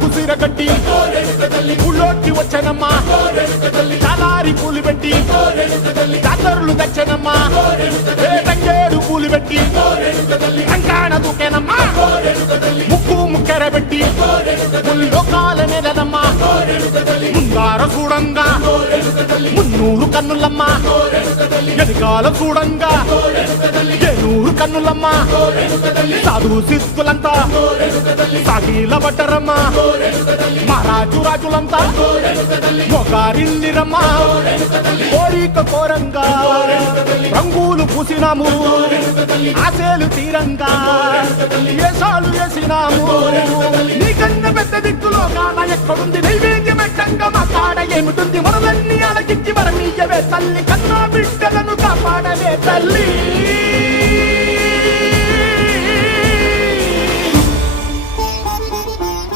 కుసిరగట్టి ఊళ్ళోకి వచ్చనమ్మా చాలారి పూలు పెట్టి జాతరులు తెచ్చనమ్మా తంగేడు పూలు పెట్టి కంకాణ దూకేనమ్మా ముక్కు ముక్కెర పెట్టి ముల్లోకాల నెలనమ్మా ముందార చూడంగా మున్నూరు కన్నులమ్మా వెనకాల చూడంగా ఏనూరు కన్నులమ్మా సాధువు సిద్ధులంతా సాగిల బట్టరమ్మా మహారాజు రాజులంతా మొగారిల్లిరమ్మా కోరిక కోరంగా రంగులు పూసినాము ఆశలు తీరంగా ఏసాలు వేసినాము నీకన్నా పెద్ద దిక్కులో కాన ఎక్కడుంది నైవేద్యం ఎట్టంగా మా కాడ ఏమిటుంది మనలన్నీ అలకిచ్చి వరమీయవే తల్లి కన్నా బిడ్డలను కాపాడవే తల్లి